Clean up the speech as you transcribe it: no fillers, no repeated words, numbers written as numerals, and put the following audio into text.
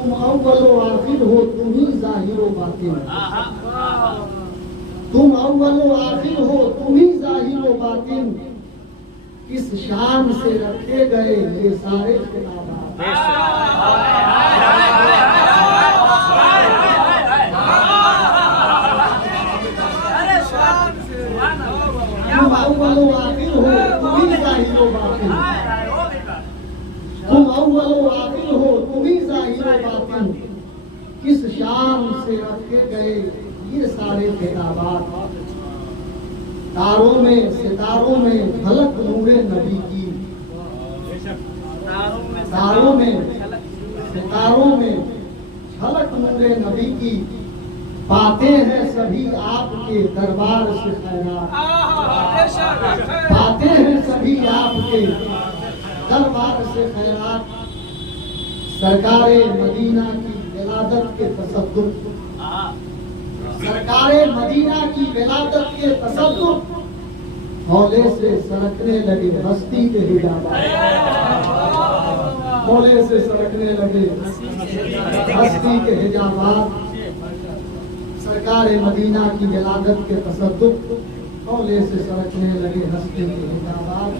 तुम अव्वल व आखिर हो, तुम ही जाहिर व बातिन। तुम अव्वल व आखिर हो, तुम ही जाहिर व बातिन। किस शान से रखे गए ये सारे खिताबात। तुम अव्वल व आखिर हो, तुम ही जाहिर व बातिन। तुम अव्वल व आखिर हो, तुम ही जाहिर व बातिन। किस शान से रखे गए ये सारे खिताबात। तारों में सितारों में झलक नूरे नबी की। तारों में सितारों में झलक नूरे नबी की। पाते हैं सभी आपके दरबार से खैरात। पाते हैं सभी आपके दरबार से खैरात। सरकारे मदीना की विलादत के तसद्दुक। सरकारे मदीना की विलादत के तसद्दुक। हौले से सरकने लगे हस्ती के हिजाबात। हौले से सरकने लगे हस्ती के हिजाबात। सरकारे मदीना की विलादत के तसद्दुक। हौले से सरकने लगे हस्ती के हिजाबात।